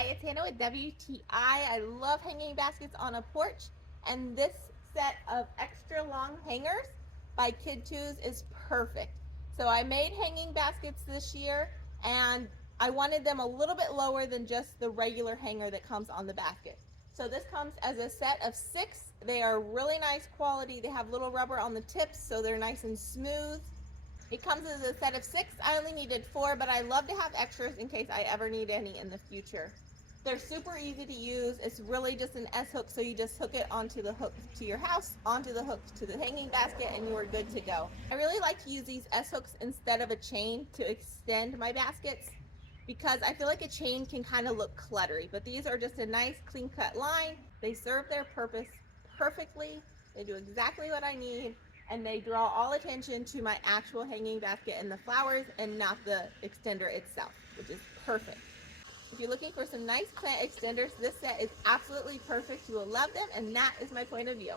Hi, it's Hannah with WTI. I love hanging baskets on a porch, and this set of extra long hangers by Kidtoozs is perfect. So I made hanging baskets this year, and I wanted them a little bit lower than just the regular hanger that comes on the basket. So this comes as a set of 6. They are really nice quality. They have little rubber on the tips, so they're nice and smooth. It comes as a set of 6. I only needed 4, but I love to have extras in case I ever need any in the future. They're super easy to use. It's really just an S hook, so you just hook it onto the hook to your house, onto the hook to the hanging basket, and you are good to go. I really like to use these S hooks instead of a chain to extend my baskets because I feel like a chain can kind of look cluttery, but these are just a nice clean cut line. They serve their purpose perfectly. They do exactly what I need, and they draw all attention to my actual hanging basket and the flowers and not the extender itself, which is perfect. If you're looking for some nice plant extenders, this set is absolutely perfect. You will love them, and that is my point of view.